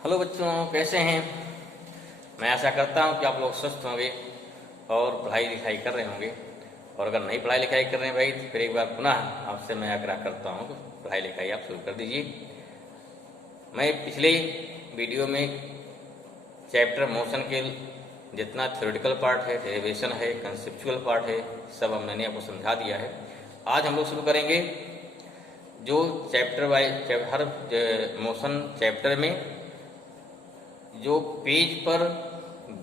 Hello बच्चों, कैसे हैं। मैं आशा करता हूं कि आप लोग स्वस्थ होंगे और पढ़ाई लिखाई कर रहे होंगे। और अगर नहीं पढ़ाई लिखाई कर रहे हैं भाई, तो फिर एक बार पुनः आपसे मैं आग्रह करता हूं कि पढ़ाई लिखाई आप शुरू कर दीजिए। मैं पिछले वीडियो में चैप्टर मोशन के जितना थ्योरेटिकल पार्ट है, डेरिवेशन है, कंसेप्चुअल पार्ट है, सब मैंने आपको समझा दिया है। आज हम लोग शुरू करेंगे जो चैप्टर वाइज हर मोशन चैप्टर में जो पेज पर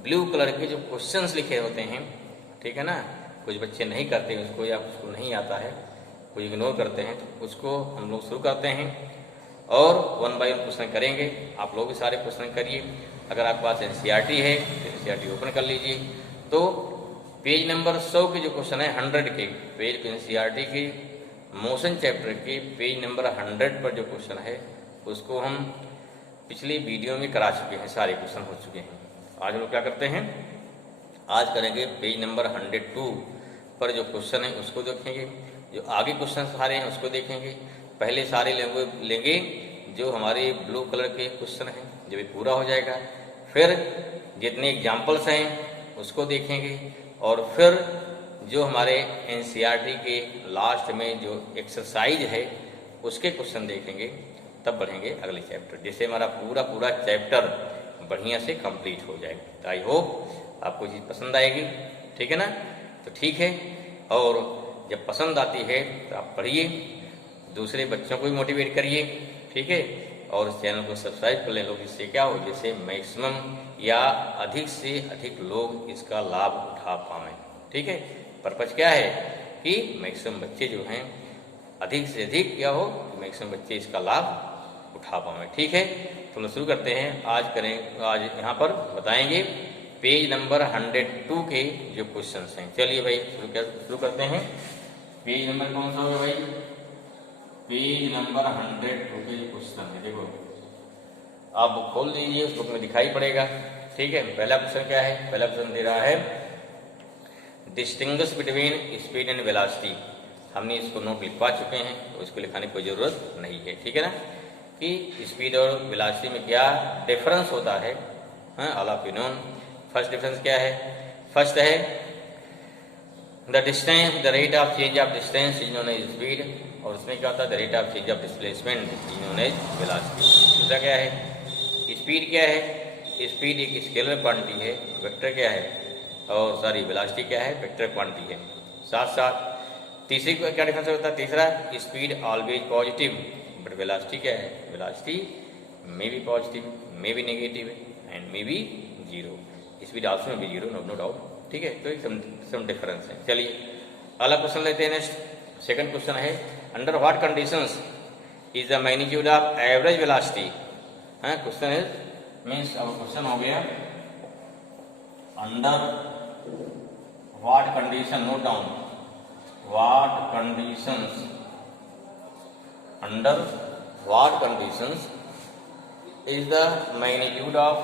ब्लू कलर के जो क्वेश्चंस लिखे होते हैं, ठीक है ना। कुछ बच्चे नहीं करते उसको या उसको नहीं आता है, कुछ इग्नोर करते हैं, तो उसको हम लोग शुरू करते हैं और वन बाय वन क्वेश्चन करेंगे। आप लोग भी सारे क्वेश्चन करिए। अगर आपके पास एनसीईआरटी है तो एनसीईआरटी ओपन कर लीजिए। तो पेज नंबर 100 के जो क्वेश्चन है 100 के पेज एनसीईआरटी के मोशन चैप्टर के पेज नंबर 100 पर जो क्वेश्चन है उसको हम पिछली वीडियो में करा चुके हैं, सारे क्वेश्चन हो चुके हैं। आज हम लोग क्या करते हैं, आज करेंगे पेज नंबर 102 पर जो क्वेश्चन है उसको देखेंगे। जो आगे क्वेश्चन सारे हैं उसको देखेंगे। पहले सारे लेंगे जो हमारे ब्लू कलर के क्वेश्चन हैं, जब ये पूरा हो जाएगा फिर जितने एग्जाम्पल्स हैं उसको देखेंगे और फिर जो हमारे एनसीईआरटी के लास्ट में जो एक्सरसाइज है उसके क्वेश्चन देखेंगे। तब बढ़ेंगे अगले चैप्टर, जैसे हमारा पूरा चैप्टर बढ़िया से कंप्लीट हो जाएगा। तो आई होप आपको चीज़ पसंद आएगी, ठीक है ना। तो ठीक है, और जब पसंद आती है तो आप पढ़िए, दूसरे बच्चों को भी मोटिवेट करिए, ठीक है। और इस चैनल को सब्सक्राइब कर लें लोग, इससे क्या हो, जैसे मैक्सिमम या अधिक से अधिक लोग इसका लाभ उठा पाएँ, ठीक है। पर्पज क्या है कि मैक्सिमम बच्चे जो हैं अधिक से अधिक क्या हो, मैक्सिमम बच्चे इसका लाभ उठा पाएँ, ठीक है। तो हम शुरू करते हैं। आज यहाँ पर बताएंगे पेज नंबर 102 के जो क्वेश्चन हैं। चलिए भाई शुरू करते हैं। पेज नंबर कौन सा होगा भाई, पेज नंबर 102 के जो क्वेश्चन है, देखो आप बुक खोल लीजिए, उस बुक में दिखाई पड़ेगा, ठीक है। पहला क्वेश्चन क्या है, पहला क्वेश्चन दे रहा है distinguish between speed and velocity. हमने इसको नोट लिखवा चुके हैं तो इसको लिखाने की कोई ज़रूरत नहीं है, ठीक है ना, कि स्पीड और वेलोसिटी में क्या डिफरेंस होता है। All of you know. First difference क्या है, फर्स्ट है the distance, the rate of change of distance is known as speed, और उसमें क्या होता है the rate of change of displacement is known as velocity. दूसरा क्या है, स्पीड क्या है, स्पीड एक स्केलर क्वांटिटी है, वेक्टर क्या है, और सॉरी वेलोसिटी क्या है, वेक्टर क्वांटिटी है। साथ साथ तीसरी का क्या डिफरेंस होता है, तीसरा speed always positive but velocity क्या है, velocity may be positive, may be negative and may be zero. Speed also may be zero, no doubt, ठीक है। तो सम डिफरेंस है। चलिए अगला क्वेश्चन लेते हैं। नेक्स्ट सेकंड क्वेश्चन है under what conditions is the magnitude of average velocity. Question is means अब क्वेश्चन हो गया under what condition, note down what conditions, under what conditions is the magnitude of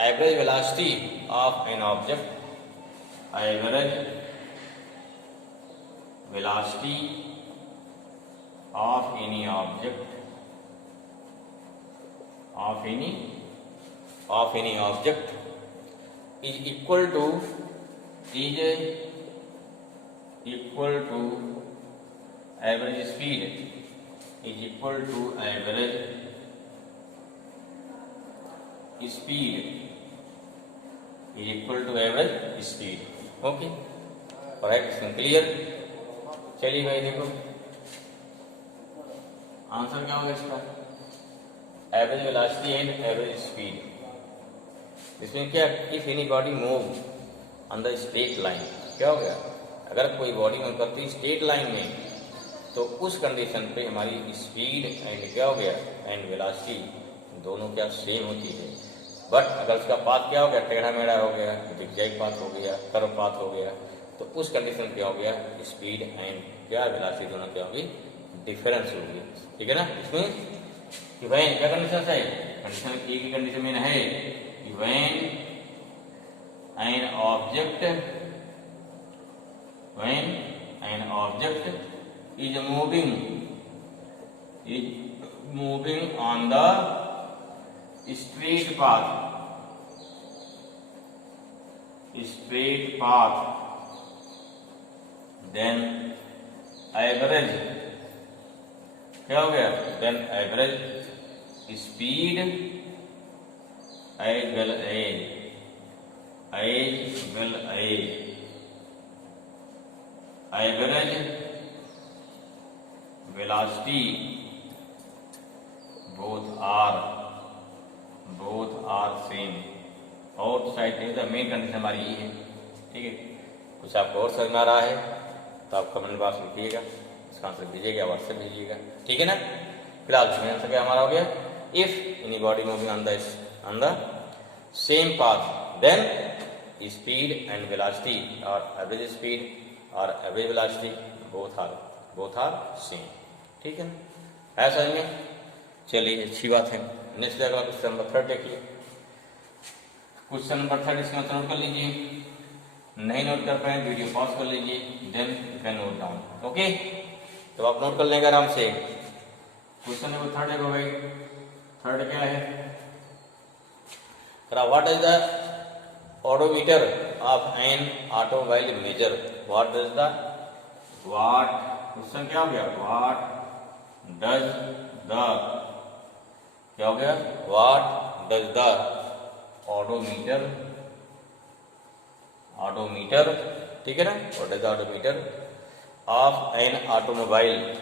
average velocity of an object, average velocity of any object, of any object is equal to average speed, is equal to average speed, is equal to average speed। Okay, right, clear. चलिए भाई देखो answer क्या होगा इसका, average velocity and average speed. इसमें क्या, if any body move on the straight line, क्या हो गया, अगर कोई बॉडी मूव करती है स्ट्रेट लाइन में तो उस कंडीशन पे हमारी स्पीड एंड क्या हो गया एंड वेलोसिटी दोनों क्या सेम होती है। बट अगर उसका पाथ क्या हो गया, टेढ़ा मेढ़ा हो गया, जिगजैग पाथ हो गया, कर्व पाथ हो गया, तो उस कंडीशन क्या हो गया, स्पीड एंड क्या वेलोसिटी दोनों क्या होगी, डिफरेंस होगी, ठीक है ना। इसमें कि वैन क्या कंडीशन है, कंडीशन ए की कंडीशन में है कि van an object when an object is moving on the straight path, then average क्या हो गया, then average speed as well as average velocity both are same। और साइड मेन कंडीशन हमारी ये है, ठीक है। कुछ आपको और समझ में आ रहा है तो आप कमेंट बॉक्स में लिखिएगा, इसका आंसर भेजिएगा, व्हाट्सएप भेजिएगा, ठीक है ना। फिलहाल इसमें आंसर क्या हमारा हो गया, if any body moving on the same path then speed and velocity और एवरेज स्पीड और average velocity both are same, ठीक है ना। ऐसा समझ में, चलिए अच्छी बात है। नेक्स्ट अगला क्वेश्चन नंबर 3 देखिए। क्वेश्चन नंबर 3 इसका आंसर नोट कर लीजिए, नहीं नोट कर पाए वीडियो पॉज कर लीजिए, then you can note down, okay. तो आप नोट कर लेंगे आराम से। क्वेश्चन नंबर 3 देखो भाई, 3 क्या है, what is the odometer of an automobile measure, question क्या हो गया, व्हाट डज द ऑडोमीटर, ठीक है ना, what is the odometer of an automobile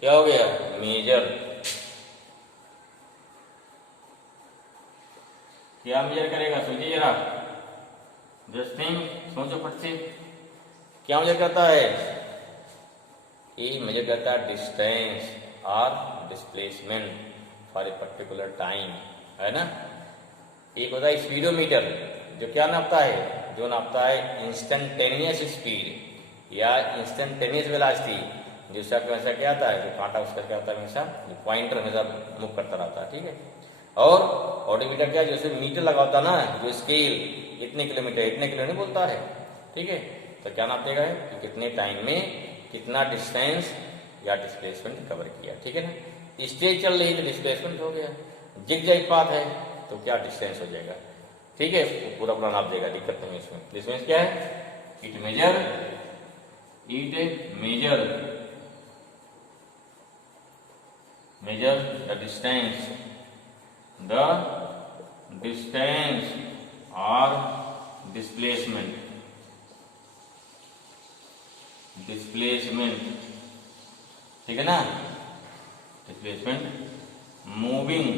क्या हो गया, मेजर, क्या मेजर करेगा, सोचिए जरा, जस्ट थिंक, सोचो फट से, क्या मेजर करता है, ये मेजर करता है डिस्टेंस और displacement for a particular time, है ना। एक होता है स्पीडोमीटर, जो क्या नापता है, जो नापता है इंस्टेंटेनियस स्पीड या इंस्टेंटेनियस वेलोसिटी, जिसका हमेशा क्या आता है, जो कांटा उसका क्या होता है, हमेशा पॉइंटर हमेशा मूव करता रहता है, ठीक है। और ऑडोमीटर क्या, जैसे मीटर लगा होता है ना, जो स्केल इतने किलोमीटर नहीं बोलता है, ठीक है। तो क्या नापेगा है कि कितने टाइम में कितना डिस्टेंस या डिस्प्लेसमेंट कवर किया, ठीक है ना। स्ट्रेट चल रही तो डिस्प्लेसमेंट हो गया, जिगजैग पाथ है तो क्या डिस्टेंस हो जाएगा, ठीक है, पूरा नाप देगा, दिक्कत नहीं इसमें। डिस्टेंस क्या है, it measure the distance or displacement, ठीक है ना, displacement moving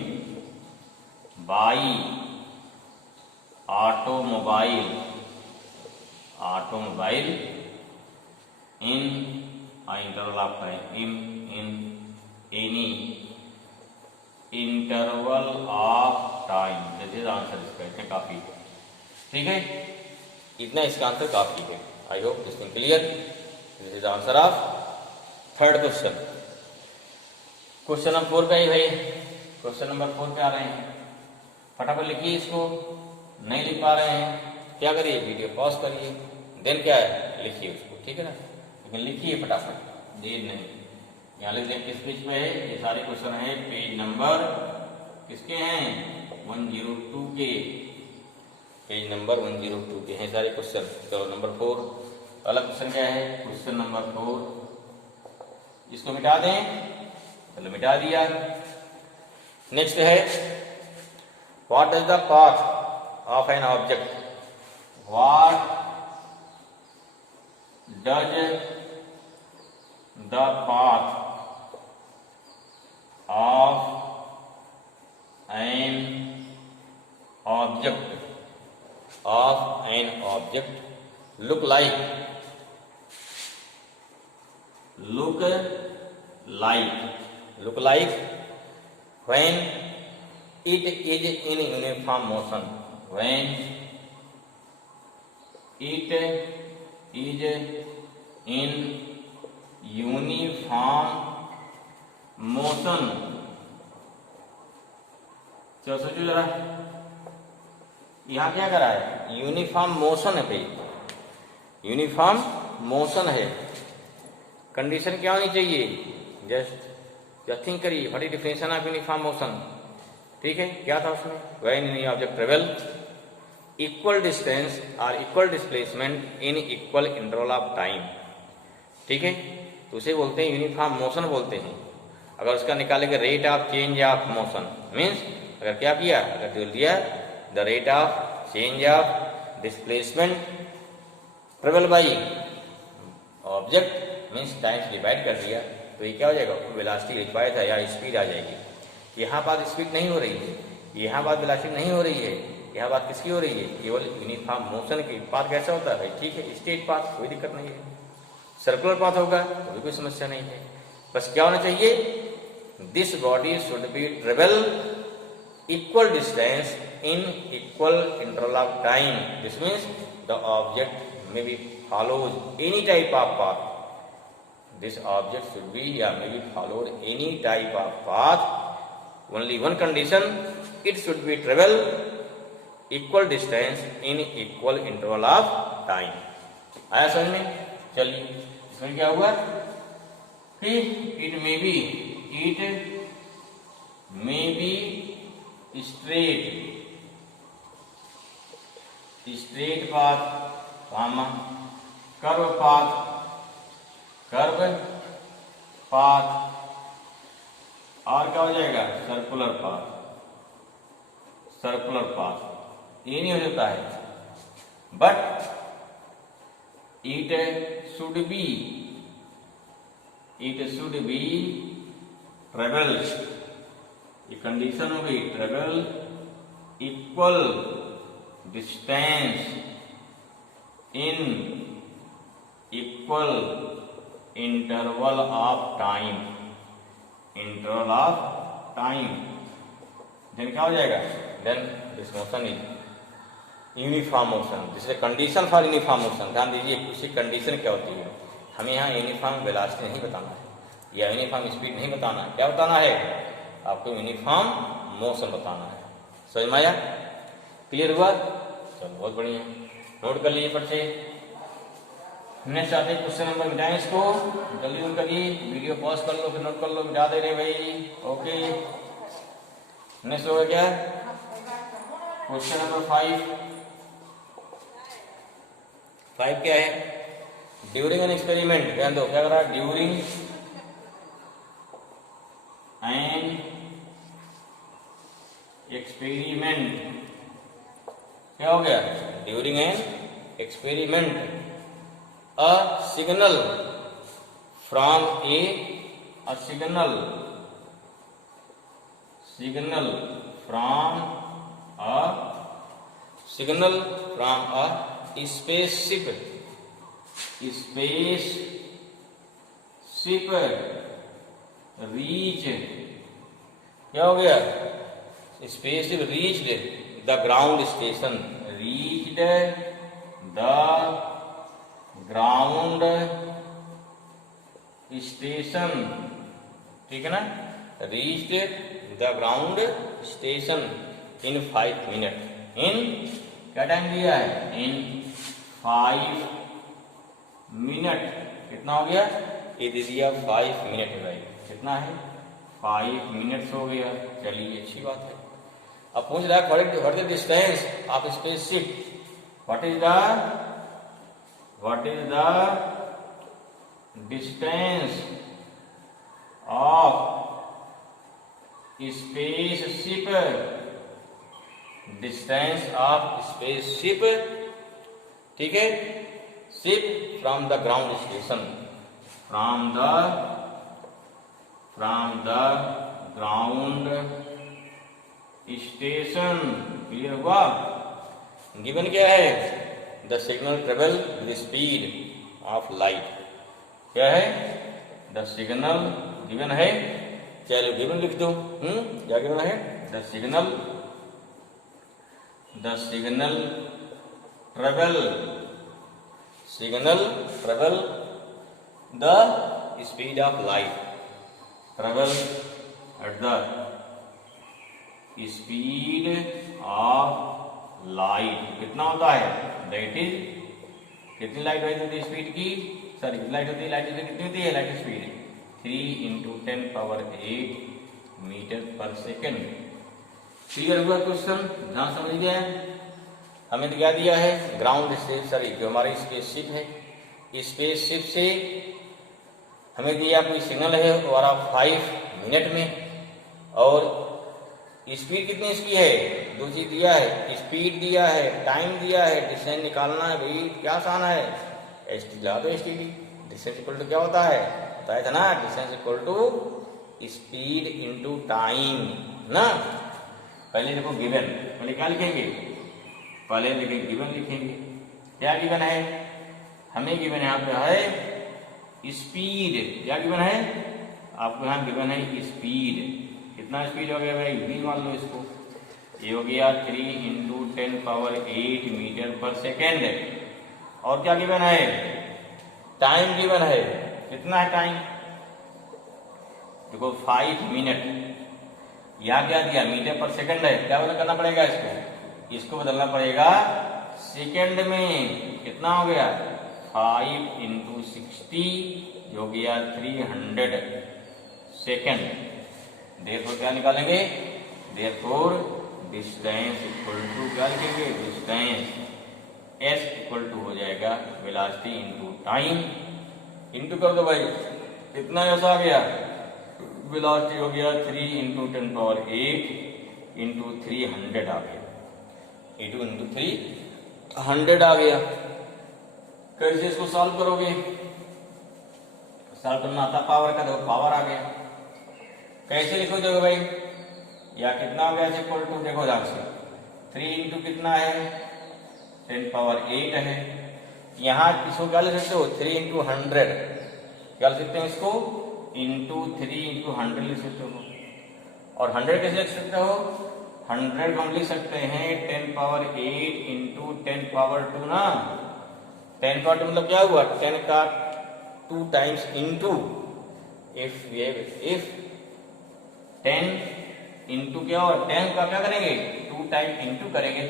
by automobile in interval of time, in any interval of time, this is answer इसका, इतना काफी है, ठीक है, इतना इसका आंसर काफी है। I hope this thing clear. This is answer of 3rd question. Question number 4 पे ही भाई, क्वेश्चन नंबर 4 पे आ रहे हैं, फटाफट लिखिए इसको, नहीं लिख पा रहे हैं क्या करिए, वीडियो पॉज करिए, देन क्या है लिखिए उसको, ठीक है ना, लेकिन लिखिए फटाफट, देर नहीं। यहाँ लिख दें किस पेज पे है, ये सारे क्वेश्चन है पेज नंबर किसके हैं, 102 के, पेज नंबर 102 के हैं सारे क्वेश्चन। तो नंबर 4 अगला क्वेश्चन क्या है, क्वेश्चन नंबर 4, इसको मिटा दें, चलो मिटा दिया। नेक्स्ट है, what is the path of an object, what does the path of an object look like when it is in uniform motion, when it is in uniform motion. चलो सोचो जरा, यहाँ क्या करा है, यूनिफॉर्म मोशन है भाई, यूनिफॉर्म मोशन है। कंडीशन क्या होनी चाहिए, जस्ट थिंक करिए, what is definition of uniform motion. ठीक है, क्या था उसमें, when any object travel equal distance और equal displacement in equal interval of time. ठीक है, तो उसे बोलते हैं यूनिफॉर्म मोशन बोलते हैं। अगर उसका निकालेंगे rate of change of motion, means अगर क्या किया, अगर जो दिया the rate of change of displacement travel by object means time से डिवाइड कर दिया, तो ये क्या हो जाएगा, वेलोसिटी रिक्वायर्ड है या स्पीड आ जाएगी। यहाँ बात स्पीड नहीं हो रही है, यहाँ बात वेलोसिटी नहीं हो रही है, यहाँ बात किसकी हो रही है, केवल यूनिफॉर्म मोशन की। पाथ कैसा होता है, ठीक है, स्ट्रेट पाथ, कोई दिक्कत नहीं है। सर्कुलर पाथ होगा तो भी कोई समस्या नहीं है। बस क्या होना चाहिए, this body should be travel equal distance in equal interval of time. This means the object may be follows any type of path. This object should be या may be followed any type of path. Only one condition, it should be travel equal distance in equal interval of time. आया समझ में? चलिए, इसमें क्या हुआ कि it may be straight path, curve path और क्या हो जाएगा, सर्कुलर पाथ। ये नहीं हो जाता है, but it should be travel, ये कंडीशन हो गई, travel equal distance in equal interval of time. Then क्या हो जाएगा, then this motion is uniform motion. जिससे कंडीशन फॉर यूनिफॉर्म मोशन, ध्यान दीजिए, उसी कंडीशन क्या होती है, हमें यहाँ यूनिफॉर्म वेलोसिटी नहीं बताना है या यूनिफॉर्म स्पीड नहीं बताना है, क्या बताना है, आपको यूनिफॉर्म मोशन बताना है। समझ में आया, क्लियर हुआ, चलो बहुत बढ़िया, नोट कर लीजिए फट से। नेक्स्ट आते क्वेश्चन नंबर, मिटाएं इसको, जल्दी नोट करिए, वीडियो पॉज कर लो फिर नोट कर लो, मिटा दे रहे भाई। ओके, नेक्स्ट होगा क्या, क्वेश्चन नंबर 5 क्या है, ड्यूरिंग एन एक्सपेरिमेंट, ध्यान दो क्या कर रहा है, ड्यूरिंग एन एक्सपेरिमेंट, क्या हो गया, during an experiment a signal from a signal from a spaceship reach, क्या हो गया, spaceship reached the ground station, ground station, ठीक है ना, reached the ground station in 5 minute, in क्या टाइम दिया है, इन 5 मिनट, कितना हो गया, ये दे दिया 5 मिनट है भाई, कितना है 5 मिनट्स हो गया। चलिए अच्छी बात है। अब पूछ रहा है what is the distance of spaceship, what is the distance of spaceship, ठीक है, ship from the ground station, from the ground station, clear हुआ। गिवन क्या है, the signal travel with speed of light, क्या है, द सिग्नल गिवन है, चलो given लिख दो, क्या गिवन है, the signal travel the speed of light, travel at the speed of light कितना होता है, दैट इज कितनी लाइट होती है स्पीड की, सॉरी लाइट होती है, लाइट स्पीड कितनी होती है, लाइट स्पीड 3 × 10⁸ मीटर पर सेकेंड। क्लियर हुआ क्वेश्चन, ध्यान समझ गया है। हमें क्या दिया है, ग्राउंड से, सॉरी जो हमारी स्पेसशिप है, स्पेसशिप से हमें दिया कोई सिग्नल है और 5 मिनट में, और स्पीड कितनी इसकी है, 2 चीज दिया है, स्पीड दिया है, टाइम दिया है, डिस्टेंस निकालना है भाई, क्या आसान है, एस टी लगा दो, S T D, distance equal to क्या होता है, बताया था ना, distance equal to speed into time ना। पहले देखो गिवन, पहले क्या लिखेंगे, पहले लिखेंगे गिवन, लिखेंगे क्या गिवन है, हमें गिवन यहाँ पे है स्पीड, क्या गिवन है आपको, यहाँ गिवन है स्पीड, कितना स्पीड हो गया भाई, v मान लो इसको, ये हो गया 3 × 10⁸ मीटर पर सेकेंड। और क्या गिवन है, टाइम गिवन है, कितना है टाइम, देखो 5 मिनट, यहाँ क्या दिया मीटर पर सेकेंड है, क्या करना पड़ेगा इसको बदलना पड़ेगा सेकेंड में, कितना हो गया 5 × 60 हो गया 300 सेकेंड। देयरफॉर क्या निकालेंगे, देयरफॉर डिस्टेंस इक्वल टू क्या लिखेंगे, डिस्टेंस s इक्वल टू हो जाएगा वेलोसिटी इनटू टाइम, इनटू कर दो भाई, कितना ऐसा आ गया, वेलोसिटी हो गया 3 × 10⁸ इंटू 300 आ गया, 2 × 300 आ गया। कैसे इसको सॉल्व करोगे, सॉल्व करना आता पावर का, देखो पावर आ गया, कैसे लिखो देखो भाई, या कितना हो गया इक्वल टू, देखो ध्यान से 3 इंटू कितना है 10⁸ है, यहाँ इसको क्या लिख सकते हो 3 × 100, क्या लिख सकते हो इसको इंटू 3 × 100 लिख सकते हो, और 100 कैसे लिख सकते हो, 100 हम लिख सकते हैं 10⁸ इंटू 10⁻² ना, 10⁻² मतलब क्या हुआ 10 का 2 टाइम्स इंटू, इफ 10 इंटू क्या और 10 का क्या करेंगे 2 टाइम इंटू करेंगे,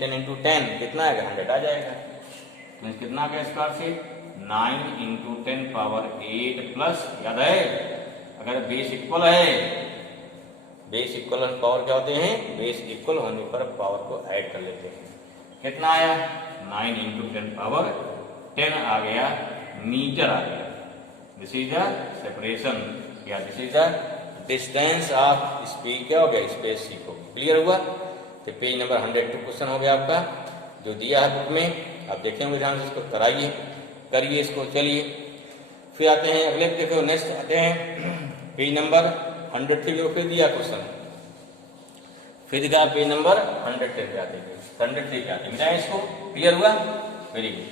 10 इंटू 10 कितना आएगा 100 आ जाएगा, मीन्स कितना का स्क्वायर से 9 × 10⁸ प्लस, याद है अगर बेस इक्वल है, बेस इक्वल पावर क्या होते हैं, बेस इक्वल होने पर पावर को ऐड कर लेते हैं, कितना आया 9 × 10⁻10 आ गया, मीटर आ गया, दिस इज द सेपरेशन, या this is the distance of speed, क्या हो गया स्पेसशिप को। क्लियर हुआ, तो पेज नंबर 102 क्वेश्चन हो गया आपका, जो दिया है बुक में, आप देखेंगे ध्यान से, इसको कराइए, करिए इसको, चलिए फिर आते हैं अगले, देखो नेक्स्ट आते हैं पेज नंबर 103 को, फिर दिया क्वेश्चन, फिर दिखा पेज नंबर 103 पे आते हैं, 103 पे आते हैं इसको। क्लियर हुआ, वेरी गुड।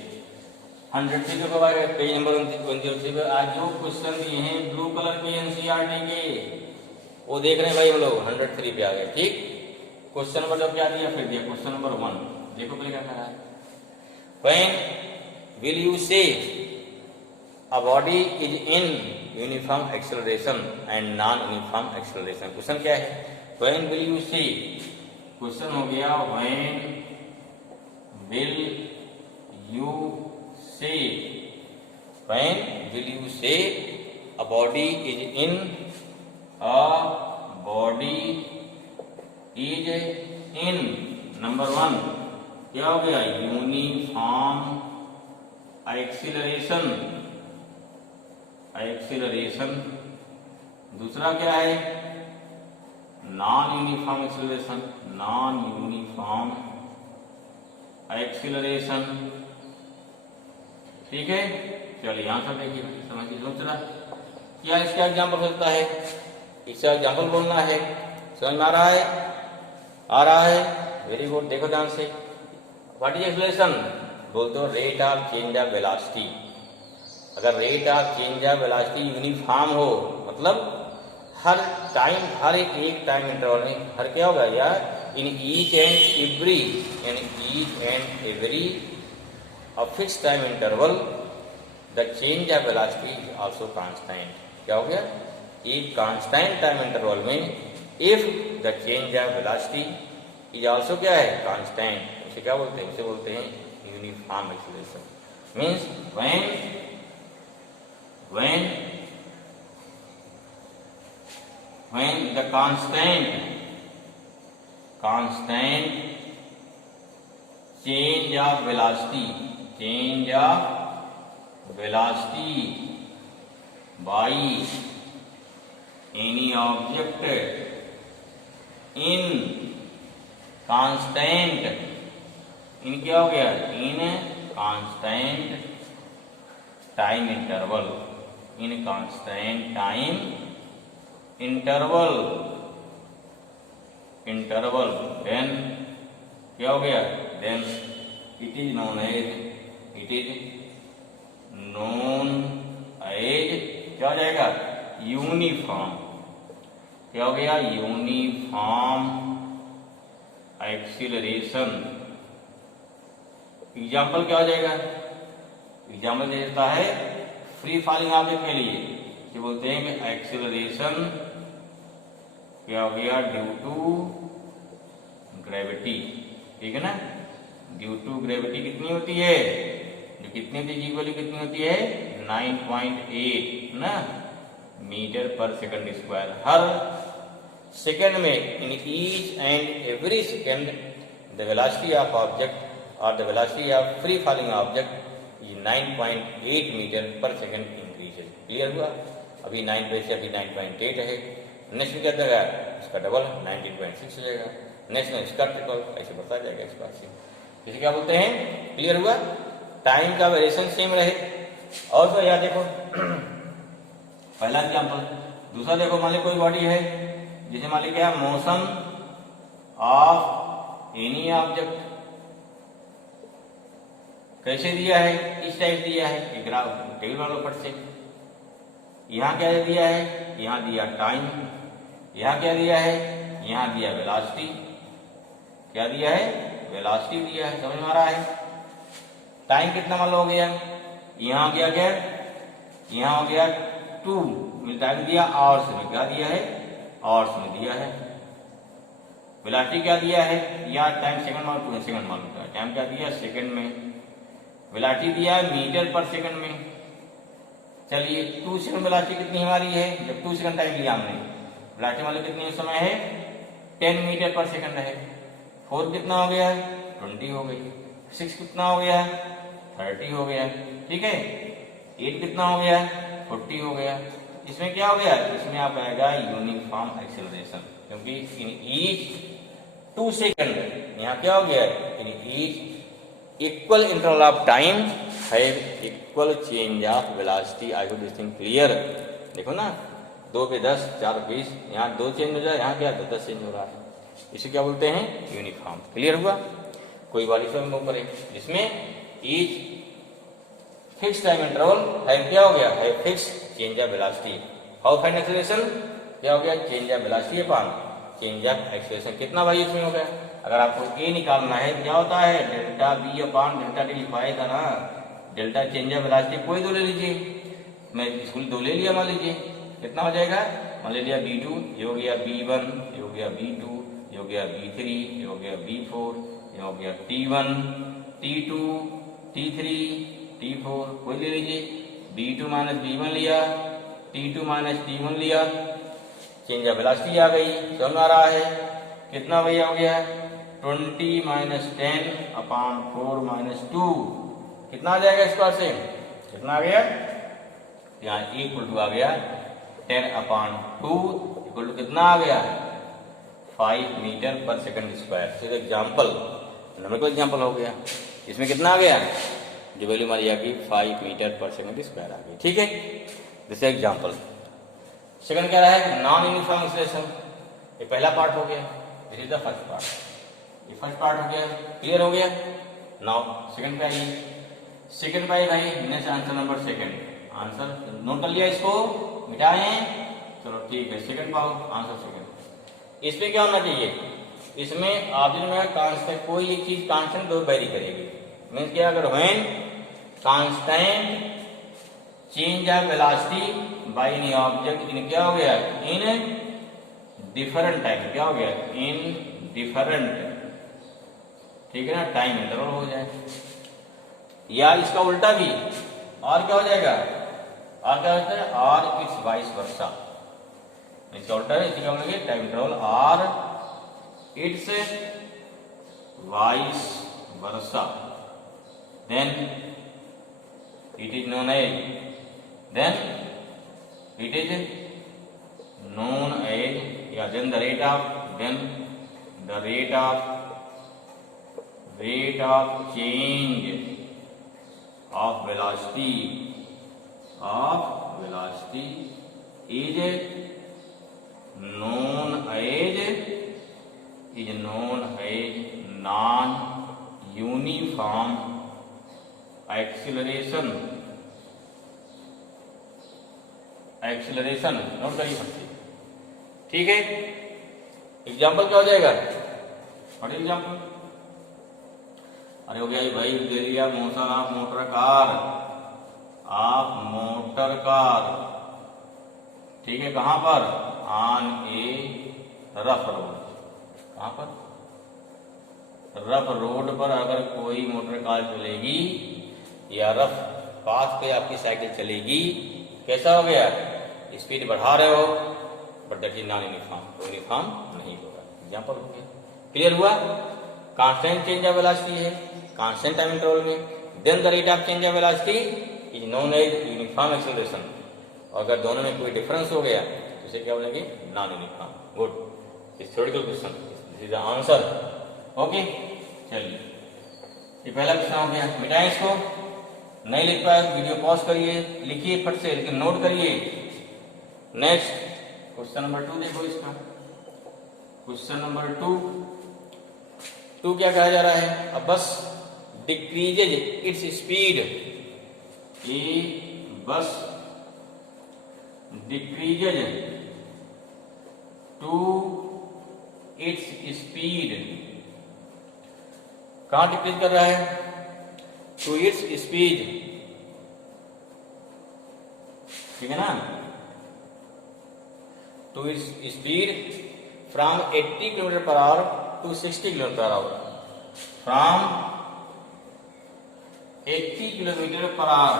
103 के बाद पेज नंबर 103 पे आज जो क्वेश्चन दिए हैं ब्लू कलर के एनसीईआरटी के, वो देख रहे हैं भाई हम लोग, 103 पे आ गए, ठीक। क्वेश्चन नंबर जो क्या दिया, फिर दिया क्वेश्चन नंबर 1, देखो पहले क्या कहा है, व्हेन विल यू से a body is in uniform acceleration and non uniform acceleration, question क्या है, व्हेन विल यू से, क्वेश्चन हो गया व्हेन विल यू से, व्हेन विल यू से a body is in, a body is in, number 1 क्या हो गया यूनिफॉर्म एक्सीलरेशन, एक्सीलरेशन, दूसरा क्या है non uniform acceleration, non uniform acceleration, ठीक है। चलिए यहां से देखिए समझिए, दूसरा क्या इसका एग्जाम्पल हो सकता है, इसका एग्जाम्पल बोलना है, समझ में आ रहा है, आ रहा है, वेरी गुड। देखो ध्यान से, व्हाट इज एक्सेलरेशन, बोलते हो rate of change of velocity, अगर rate of change of velocity uniform हो, मतलब हर टाइम, हर एक टाइम इंटरवल में, हर क्या होगा यार, इन ईच एंड एवरी, यानी each and every a fix time interval, the change of velocity is also constant. क्या हो गया, एक कांस्टेंट टाइम इंटरवल में if the change of velocity is also क्या है, कांस्टेंट, उसे क्या बोलते हैं, उसे बोलते हैं uniform acceleration. Means when the constant change of velocity by any object in constant, in क्या हो गया, in constant time interval, in constant time interval then क्या हो गया, then it is known as क्या हो जाएगा, यूनिफॉर्म। क्या हो गया, यूनिफॉर्म एक्सीलरेशन। एग्जाम्पल क्या हो जाएगा, एग्जाम्पल दे देता है फ्री फॉलिंग ऑब्जेक्ट के लिए, ये बोलते हैं कि एक्सीलरेशन क्या हो गया, ड्यू टू ग्रेविटी। ठीक है ना, ड्यू टू ग्रेविटी कितनी होती है, जो कितनी होती है, जी वैल्यू कितनी होती है, 9.8 ना मीटर पर सेकंड स्क्वायर। हर सेकंड में in each and every second the velocity of object और the velocity of free falling object ये 9.8 मीटर पर सेकंड इंक्रीज है। क्लियर हुआ, अभी 9 पे से अभी 9.8 है, नेक्स्ट में क्या देगा, इसका डबल 19.6 हो जाएगा, नेक्स्ट में इसका ट्रिपल, ऐसे बढ़ता जाएगा इस बात से। इसे क्या बोलते हैं, क्लियर हुआ, टाइम का वेरिएशन सेम रहे। और तो याद देखो पहला एग्जांपल, दूसरा देखो, मान ली कोई बॉडी है, जैसे मान ली क्या, मोशन ऑफ एनी ऑब्जेक्ट, कैसे दिया है, इस टाइप दिया है, एक ग्राफ टेबल वालों पर से। यहाँ क्या दिया है, यहाँ दिया टाइम, यहाँ क्या दिया है, यहाँ दिया वेलोसिटी, क्या दिया है, वेलोसिटी दिया है, समझ में आ रहा है। टाइम कितना मान लो हो गया, यहाँ गया क्या, यहाँ हो गया 2, टाइम दिया आवर्स में, क्या दिया है, आवर्स में दिया है। वेलोसिटी क्या दिया है, यहाँ टाइम सेकंड मान, 2 सेकंड मान लो, टाइम क्या दिया, सेकंड में, वेलोसिटी दिया है मीटर पर सेकंड में। चलिए 2 सेकंड वेलोसिटी कितनी हमारी है, जब 2 सेकंड टाइम लिया हमने, वेलोसिटी मान लो कितनी समय है, 10 मीटर पर सेकंड है। 4 कितना हो गया, 20 हो गई, 6 कितना हो गया, 30 हो गया, ठीक है, 8 कितना हो गया, 40 हो गया। इसमें क्या हो गया, इसमें आप आएगा यूनिफॉर्म एक्सेलरेशन, क्योंकि इन ईच 2 सेकंड यहाँ क्या हो गया, in each equal interval of time have equal change of velocity. I hope this thing clear. देखो ना, 2 पे 10, 4 पे 20, यहाँ 2 चेंज हो जाए, यहाँ क्या 10 चेंज हो रहा है, इसे क्या बोलते हैं, यूनिफॉर्म। क्लियर हुआ। कोई वाली समय ऊपर है जिसमें ईच फिक्स टाइम इंटरवल है, क्या हो गया, है fix change of velocity. How find acceleration, क्या हो गया, change of velocity upon change of acceleration. कितना भाई इसमें हो गया, अगर आपको ए निकालना है, क्या होता है, delta B upon delta T लिखवाया था ना, डेल्टा चेंज ऑफ वेलोसिटी कोई दो ले लीजिए, मैं स्कूल 2 ले लिया, मान लीजिए कितना हो जाएगा, मान लिया B2, ये हो गया B1, ये हो गया B2, ये हो गया B3, ये हो गया B4, ये हो गया T1, T2, T3, T4, कोई ले लीजिए, B2 माइनस B1 लिया, T2 माइनस T1 लिया, चेंज ऑफ वेलोसिटी आ गई, समझ में आ रहा है, कितना भैया हो गया, 20 माइनस 10 अपॉन 4 माइनस 2, कितना आ जाएगा इस पास से, कितना आ गया, यहाँ इक्वल टू आ गया 10 अपॉन 2 इक्वल टू कितना आ गया, 5 मीटर पर सेकंड स्क्वायर। सिर्फ एग्जाम्पल, नंबर को एग्जाम्पल हो गया, इसमें कितना आ गया, जो वैल्यू हमारी आ गई 5 मीटर पर सेकंड स्क्वायर आ गई, ठीक है, दिस एग्जाम्पल। सेकंड क्या रहा है, नॉन यूनिफॉर्म एक्सेलरेशन, ये पहला पार्ट हो गया, this is the first part, ये फर्स्ट पार्ट हो गया, क्लियर हो गया। नाउ सेकंड पे आइए, सेकंड पे भाई next answer number second, answer note कर लिया, इसको मिटाएं, चलो ठीक है, सेकंड पाओ आंसर सेकंड। इसमें क्या होना चाहिए, इसमें ऑब्जेक्ट में कांस्टेंट, कोई एक चीज कांस्टेंट दो वेरी करेगी, मीन्स क्या, अगर when constant change of velocity by any object in क्या हो गया, इन डिफरेंट टाइम, क्या हो गया, इन डिफरेंट, ठीक है ना, टाइम इंटरवल हो जाए। या इसका उल्टा भी, और क्या हो जाएगा, और क्या होता है, और इट्स वाइस वर्सा, इसका उल्टा है, इसका बोलेंगे टाइम इंटरवल और it's vice versa, then it is known as, then it is known as, या then the rate of change of velocity is known as non-uniform acceleration note करिए सबसे, ठीक है। एग्जाम्पल क्या हो जाएगा, व्हाट इज एग्जाम्पल, अरे हो गया भाई, दे दिया मोशन ऑफ मोटर कार, ठीक है, कहां पर, ऑन ए रफ रोड, कहां पर, रफ रोड पर अगर कोई मोटर कार चलेगी या रफ पाथ पे आपकी साइकिल चलेगी, कैसा हो गया, स्पीड बढ़ा रहे हो but that is non uniform नहीं होगा। एग्जाम्पल हो गया, क्लियर हुआ। कांस्टेंट चेंज ऑफ वेलोसिटी है कांस्टेंट टाइम इंटरवल में, then the rate of change of velocity is known as uniform acceleration, और अगर दोनों में कोई डिफरेंस हो गया तो इसे क्या बोलेंगे, नॉन यूनिफॉर्म। गुड, इस theoretical question, this is the answer. Okay, चलिए ये पहला क्वेश्चन हो गया, मिटाएं इसको, नहीं लिख पाए वीडियो पॉज करिए, लिखिए फट से, लेकिन नोट करिए। नेक्स्ट क्वेश्चन नंबर 2 देखो इसका, क्वेश्चन नंबर 2 क्या कहा जा रहा है, अब बस decreases it's speed, a bus decreases to its speed, कहां डिक्रीज कर रहा है, टू इट्स स्पीड, ठीक है ना, to its speed from 80 kilometre per hour to 60 kilometre per hour, from 80 kilometre per hour,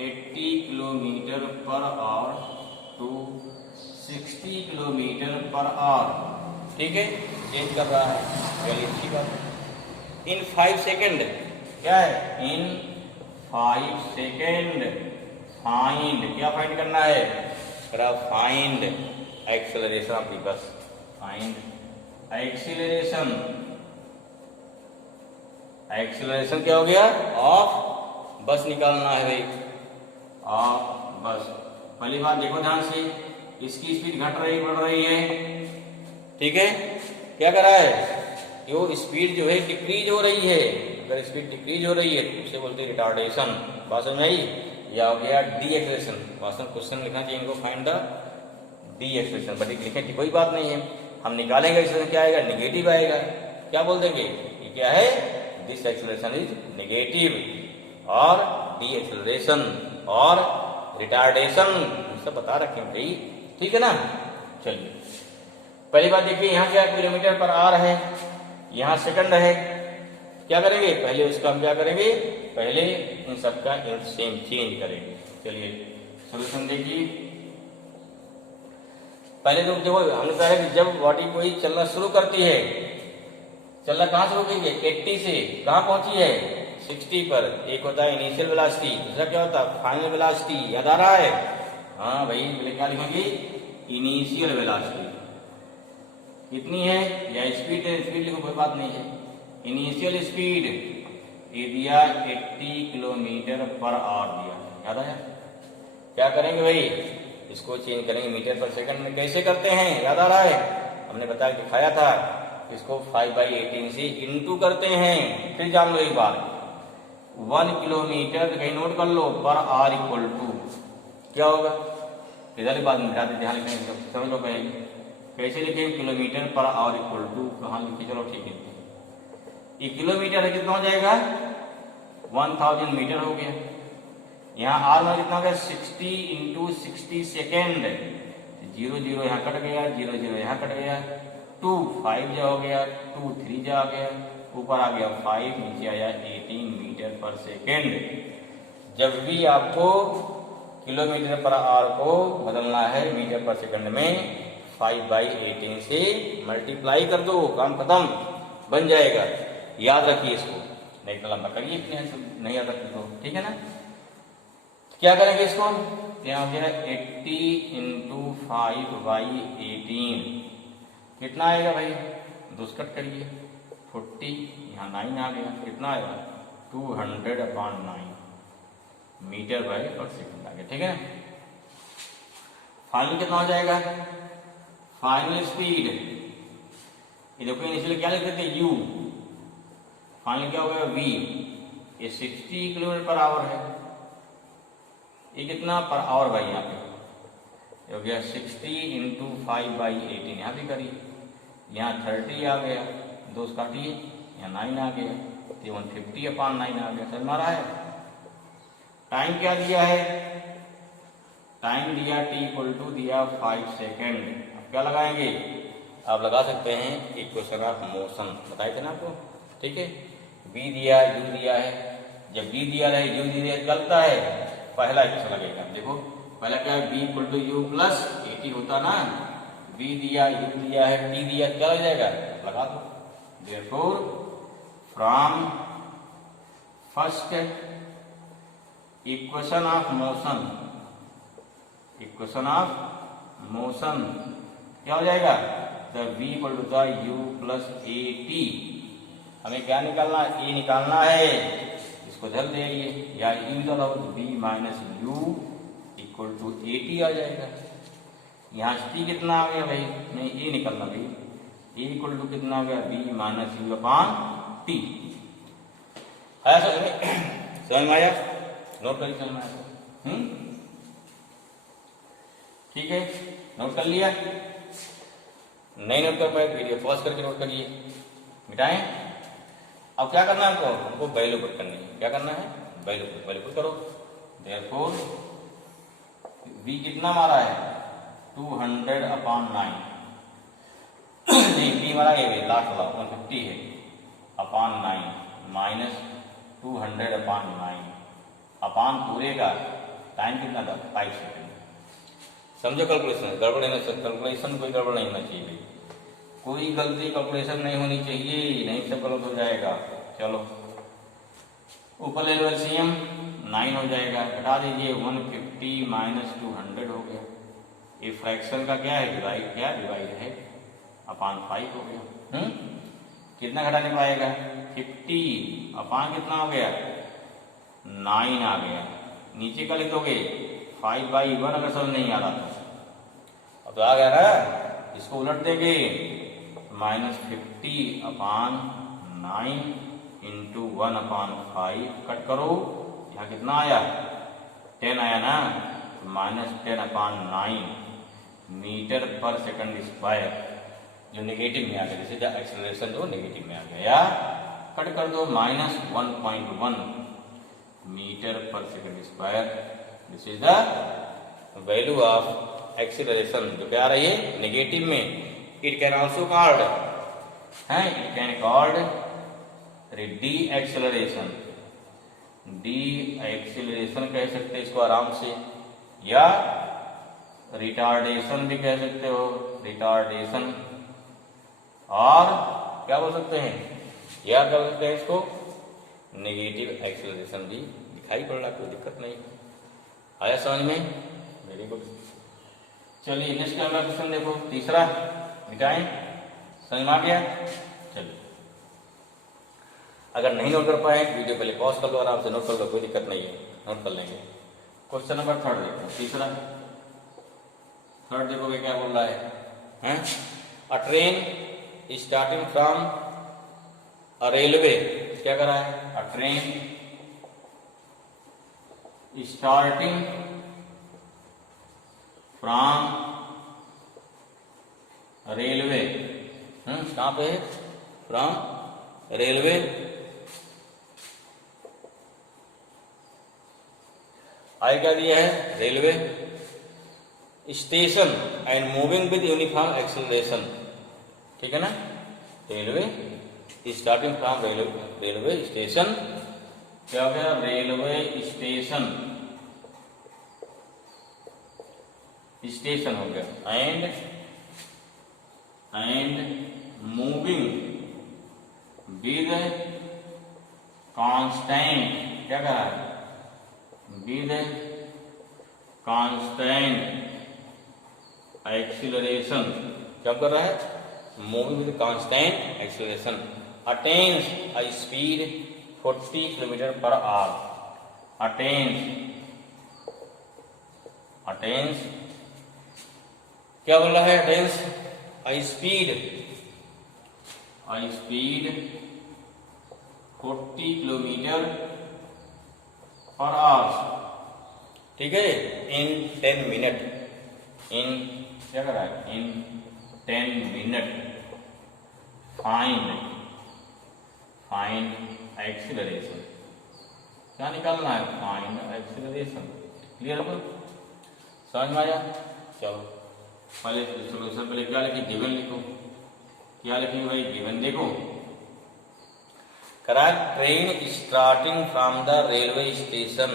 80 kilometre per hour to 60 kilometre per hour, ठीक है, change कर रहा है, चलिए अच्छी बात है। इन 5 सेकेंड, क्या है, इन 5 सेकेंड फाइंड, क्या फाइंड करना है, find acceleration of the bus, find acceleration क्या हो गया, ऑफ बस निकालना है भाई, ऑफ बस। पहली बात देखो ध्यान से, इसकी स्पीड घट रही बढ़ रही है, ठीक है, क्या कर रहा है, यो स्पीड जो है डिक्रीज हो रही है, अगर स्पीड डिक्रीज हो रही है तो उसे बोलते हैं रिटार्डेशन, बात समझ आई, या हो गया डी एक्सेलरेशन, वास्तव में क्वेश्चन लिखना चाहिए इनको, find the D acceleration, but लिखने की कोई बात नहीं है, हम निकालेंगे एक्सेलरेशन, क्या आएगा, निगेटिव आएगा, क्या बोल देंगे, ये क्या है, दिस एक्सेलरेशन इज नेगेटिव, और डी एक्सेलरेशन और रिटार्डेशन सब बता रखे भाई, ठीक है ना। चलिए पहली बात देखिए, यहाँ क्या किलोमीटर पर आवर है, यहाँ सेकंड है, क्या करेंगे, पहले उसका हम क्या करेंगे, पहले इन सबका सेम चेंज करेंगे। चलिए सोल्यूशन देखिए, पहले तो देखो हमने कहा कि जब बॉडी कोई चलना शुरू करती है, चलना कहां से रुकेगी, 80 से कहां पहुंची है, 60 पर। एक होता है इनिशियल वेलोसिटी, दूसरा क्या होता है, फाइनल वेलोसिटी, याद आ रहा है, हाँ भाई, क्या लिखेंगे, इनिशियल वेलोसिटी कितनी है, या स्पीड है, स्पीड लिखो कोई बात नहीं है, इनिशियल स्पीड ये दिया 80 किलोमीटर पर आवर दिया, याद आया, क्या करेंगे भाई, इसको चेंज करेंगे मीटर पर सेकंड में, कैसे करते हैं, याद आ रहा है, हमने बताया दिखाया था, इसको 5/18 से इंटू करते हैं, फिर जान लो एक बार, 1 किलोमीटर कहीं नोट कर लो, पर आर इक्वल टू क्या होगा, इधर बात मिटाते ध्यान लिखेंगे, समझ लो पहले कैसे लिखेंगे, kilometre per our equal to, कहाँ लिखे, चलो ठीक है, ये किलोमीटर है, कितना हो जाएगा, 1000 मीटर हो गया, यहाँ आर में कितना हो गया 60 इंटू 60 सेकेंड, 0 0 यहाँ कट गया, 0 0 यहाँ कट गया, 2 5 जा हो गया, 2 3 जा आ गया, ऊपर आ गया 5, नीचे आया 18 मीटर पर सेकेंड। जब भी आपको किलोमीटर पर आवर को बदलना है मीटर पर सेकंड में 5/18 से मल्टीप्लाई कर दो, काम खत्म, बन जाएगा। याद रखिए इसको, नहीं तो लंबा करिए, नहीं याद रखिए तो ठीक है ना। क्या करेंगे इसको, यहाँ हो गया 80 इंटू 5/18, कितना आएगा भाई, 2 कट करिए, 40, यहाँ 9 आ गया, कितना आएगा 200/9 मीटर बाई पर सेकंड आ गया, ठीक है। फाइनल कितना हो जाएगा, फाइनल स्पीड, ये देखो इनिशियल क्या लिख देते u, फाइनल क्या हो गया v, ये 60 किलोमीटर पर आवर है, ये कितना पर आवर भाई, यहाँ पे हो गया 60 इंटू 5/18, यहाँ भी करिए, यहाँ 30 आ गया, 2 काटिए, यहाँ 9 आ गया, 150/9 आ गया, समझ में आ रहा है। टाइम क्या दिया है, टाइम दिया t इक्वल टू दिया 5 सेकेंड। अब क्या लगाएंगे, आप लगा सकते हैं इक्वेशन ऑफ मोशन, बताए थे ना आपको, ठीक है। v दिया, u दिया है, जब v दिया है u दिया चलता है, पहला इक्वेशन लगेगा, देखो पहला क्या है, v equal to u plus 80 होता ना, v दिया, u दिया है, t दिया, क्या हो जाएगा, लगा दो। Therefore from first equation of motion, equation of motion क्या हो जाएगा, the v equal to the u plus at, हमें क्या निकालना, a निकालना है, इसको जल देंगे, या u निकालो तो v minus u equal to at आ जाएगा। यहाँ t कितना आ गया भाई, नहीं a निकालना भाई, a इक्वल टू कितना आ गया, v माइनस u/t। आया समझ में आया, नोट करिए, समझ में आया, ठीक है, नोट कर लिया, नहीं नोट कर पाए वीडियो पॉज करके नोट करिए, मिटाएं। अब क्या करना है आपको, हमको वैल्यू पुट करनी है, क्या करना है, वैल्यू पुट करो। देयरफॉर v कितना मारा है, 200/9, नहीं v मारा है, लास्ट वाला 150 है अपॉन 9 माइनस 200/9 अपान पूरे का टाइम कितना था, 5 सेकेंड। समझो कैलकुलेशन, गड़बड़ नहीं, कैलकुलेशन कोई गड़बड़ नहीं होना चाहिए, कोई गलती कैलकुलेशन नहीं होनी चाहिए, नहीं सब गलत हो जाएगा। चलो ऊपर ले लो एलसीएम, 9 हो जाएगा, घटा दीजिए, 150 माइनस 200 हो गया, ये फ्रैक्शन का क्या है, डिवाइड, क्या डिवाइड है, अपान 5 हो गया। कितना घटाने पाएगा, 50 अपान कितना हो गया, 9 आ गया, नीचे का लिख दोगे 5/1, अगर समझ नहीं आ रहा तो अब तो आ गया ना, इसको उलट देंगे, -50/9 इंटू 1/5 कट करो, यहाँ कितना आया, 10 आया ना, -10/9 मीटर पर सेकंड स्क्वायर, जो नेगेटिव में आ गया, जैसे एक्सेलरेशन जो नेगेटिव में आ गया, या कट कर दो -1.1 मीटर पर second square. This is the value of acceleration, जो क्या आ रही है नेगेटिव में। इट कैन ऑल्सो कॉल्ड है, it can called D acceleration, D acceleration कह सकते हैं इसको आराम से, या रिटार्डेशन भी कह सकते हो, रिटार्डेशन, और क्या बोल सकते हैं, या क्या बोल सकते हैं इसको, नेगेटिव एक्सेलरेशन भी दिखाई पड़ रहा, कोई दिक्कत नहीं। आया समझ में, वेरी गुड। चलिए नेक्स्ट अगला क्वेश्चन देखो, तीसरा मिटाएं, समझ में आ गया। चलिए अगर नहीं नोट कर पाए वीडियो पहले पॉज कर लो, आराम से नोट कर लो, कोई दिक्कत नहीं है, नोट कर लेंगे। क्वेश्चन नंबर 3 देखो, तीसरा 3 देखोगे क्या बोल रहा है? अ train starting from a railway, क्या कर रहा है, अ ट्रेन स्टार्टिंग फ्रॉम रेलवे, कहां पे है, फ्रॉम रेलवे, आगे क्या दिया है, railway station and moving with uniform acceleration, ठीक है ना। Railway starting from railway station, क्या हो गया, रेलवे स्टेशन, स्टेशन हो गया, एंड मूविंग विद कांस्टेंट, क्या कहा है, विद कांस्टेंट एक्सीलरेशन, क्या कर रहा है, moving with constant acceleration, attains a speed 40 kilometre per our, attains क्या बोल रहा है, attains a speed 40 kilometre per hour, ठीक है, इन 10 मिनट, इन क्या कर रहा है, इन 10 मिनट, फाइंड एक्सीलरेशन, क्या निकालना है, फाइंड एक्सीलरेशन, क्लियर हो, समझ में आया। चलो पहले सोल्यूशन, पहले क्या लिखी, गिवन लिखो, क्या लिखेंगे भाई, गिवन देखो, करा train starting from the railway station,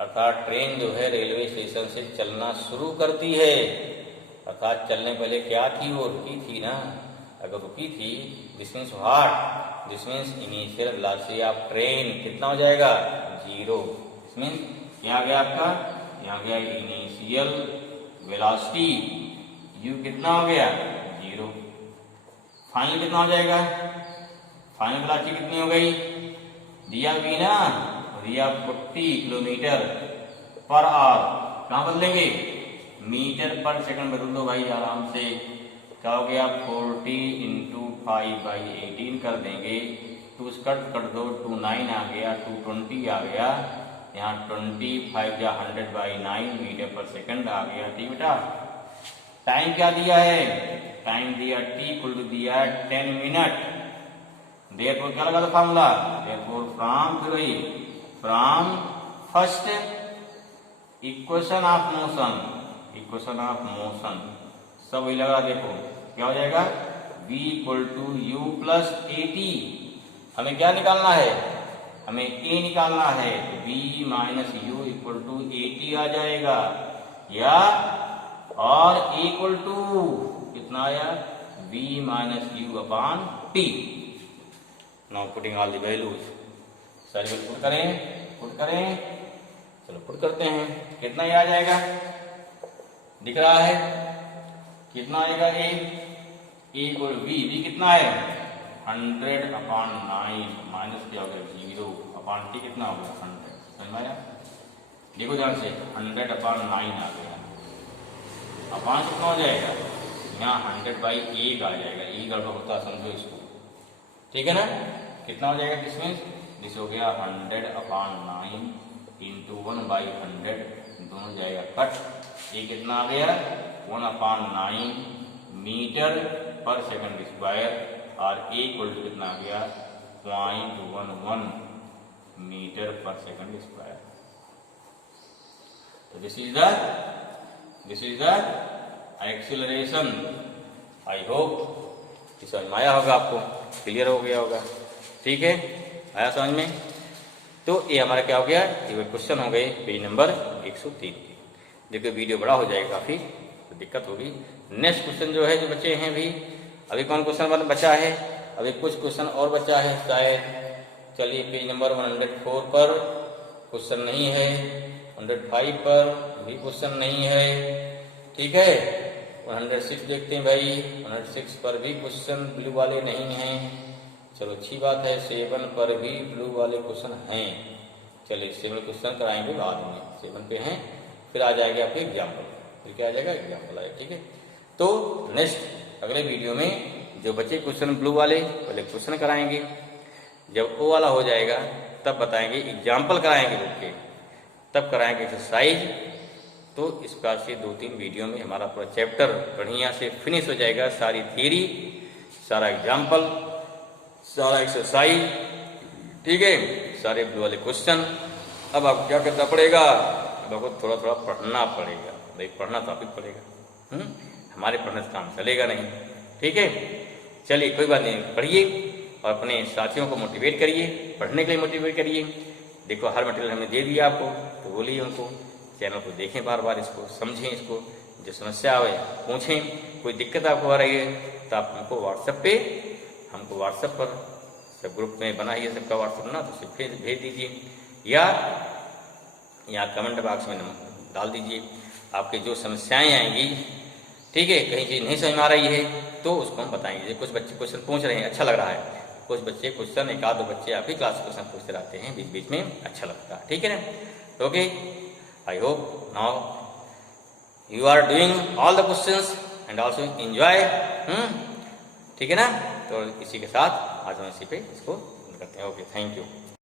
अर्थात ट्रेन जो है रेलवे स्टेशन से चलना शुरू करती है, अर्थात चलने पहले क्या थी, वो रुकी थी ना, अगर रुकी थी this means what, this means initial velocity of train कितना हो जाएगा, 0, दिस मीन्स यहाँ गया आपका, यहाँ गया इनिशियल वेलोसिटी u कितना हो गया, 0, फाइनल कितना हो जाएगा, फाइनल वेलोसिटी कितनी हो गई, दिया भी ना, दिया 40 किलोमीटर पर आवर, कहाँ बदलेंगे, मीटर पर सेकंड बदल दो भाई आराम से, क्या हो गया, 40 × 5/18 कर देंगे, 2 कट दो, 2 9 आ गया, 220 आ गया, यहाँ 25 या 100/9 मीटर पर सेकंड आ गया, ठीक बेटा। टाइम क्या दिया है, टाइम दिया t इक्वल टू दिया है 10 मिनट, देयरफॉर क्या लगा था formula, therefore from first equation of motion, सब वही लगा, देखो क्या हो जाएगा, v equal to u plus at, हमें क्या निकालना है, हमें a निकालना है, v minus u equal to at आ जाएगा, या और a इक्वल टू कितना आया, v minus u upon t, now putting all the values, सारी वैल्यू पुट करें, चलो पुट करते हैं, कितना ये आ जाएगा, दिख रहा है, कितना आएगा, a इक्वल v कितना है, 100/9 माइनस क्या हो गया, 0 अपॉन t कितना हो गया, 100, समझ में आया, देखो ध्यान से, 100/9 आ गया, अपॉन कितना हो जाएगा, यहाँ 100/1 आ जाएगा, ये गड़बड़ होता, समझो इसको, ठीक है ना, कितना हो जाएगा, दिस हो गया 100/9 इंटू 1/100, दोनों जाएगा कट, ये कितना आ गया, 1/9 मीटर पर सेकंड स्क्वायर, और a इक्वल टू कितना आ गया, 0.11 मीटर पर सेकंड स्क्वायर। तो this is the acceleration. I hope समझ में आया होगा, आपको क्लियर हो गया होगा, ठीक है, आया समझ में। तो ये हमारा क्या हो गया, ये क्वेश्चन हो गए पेज नंबर 103। देखिए वीडियो बड़ा हो जाएगा काफ़ी, तो दिक्कत होगी। नेक्स्ट क्वेश्चन जो है, जो बच्चे हैं भी, अभी कौन क्वेश्चन बचा है, अभी कुछ क्वेश्चन और बचा है शायद, चलिए पेज नंबर 104 पर क्वेश्चन नहीं है, 105 पर भी क्वेश्चन नहीं है, ठीक है, 106 देखते हैं भाई, 106 पर भी क्वेश्चन ब्लू वाले नहीं हैं, चलो अच्छी बात है, 7 पर भी ब्लू वाले क्वेश्चन हैं, चलिए 7 क्वेश्चन कराएंगे बाद में, 7 पे हैं, फिर आ जाएगा आपके एग्जाम्पल, फिर क्या आ जाएगा, एग्जाम्पल आएगा, ठीक है। तो नेक्स्ट अगले वीडियो में जो बच्चे क्वेश्चन ब्लू वाले पहले क्वेश्चन कराएंगे, जब वो वाला हो जाएगा तब बताएंगे, एग्जाम्पल कराएंगे बुक के, तब कराएंगे एक्सरसाइज। तो इस प्रकार से 2-3 वीडियो में हमारा पूरा चैप्टर बढ़िया से फिनिश हो जाएगा, सारी थियरी, सारा एग्जाम्पल, सारा एक्सरसाइज, ठीक है, सारे ब्लू वाले क्वेश्चन, अब आपको क्या करना पड़ेगा, अब आपको थोड़ा थोड़ा पढ़ना पड़ेगा। भाई पढ़ना तो आप ही पड़ेगा, हमारे पढ़ने से काम चलेगा नहीं। ठीक है, चलिए कोई बात नहीं, पढ़िए और अपने साथियों को मोटिवेट करिए, पढ़ने के लिए मोटिवेट करिए। देखो हर मटेरियल हमने दे दिया आपको, तो बोलिए उनको, चैनल को देखें बार बार, इसको समझें, इसको जो समस्या आए पूछें। कोई दिक्कत आपको आ रही है तो आप हमको व्हाट्सएप पर सब ग्रुप में बनाइए, सबका व्हाट्सएप ना, तो सिर्फ भेज दीजिए या यहाँ कमेंट बॉक्स में डाल दीजिए आपकी जो समस्याएं आएंगी। ठीक है, कहीं चीज़ नहीं समझ में आ रही है तो उसको हम बताएंगे। कुछ बच्चे क्वेश्चन पूछ रहे हैं, अच्छा लग रहा है, कुछ बच्चे क्वेश्चन, एक आध दो बच्चे आपकी क्लास क्वेश्चन पूछते रहते हैं बीच बीच में, अच्छा लगता है। ठीक है ना, okay, I hope now you are doing all the questions and also enjoy. ठीक है ना, तो इसी के साथ आज हम इसी पे इसको करते हैं। Okay, thank you.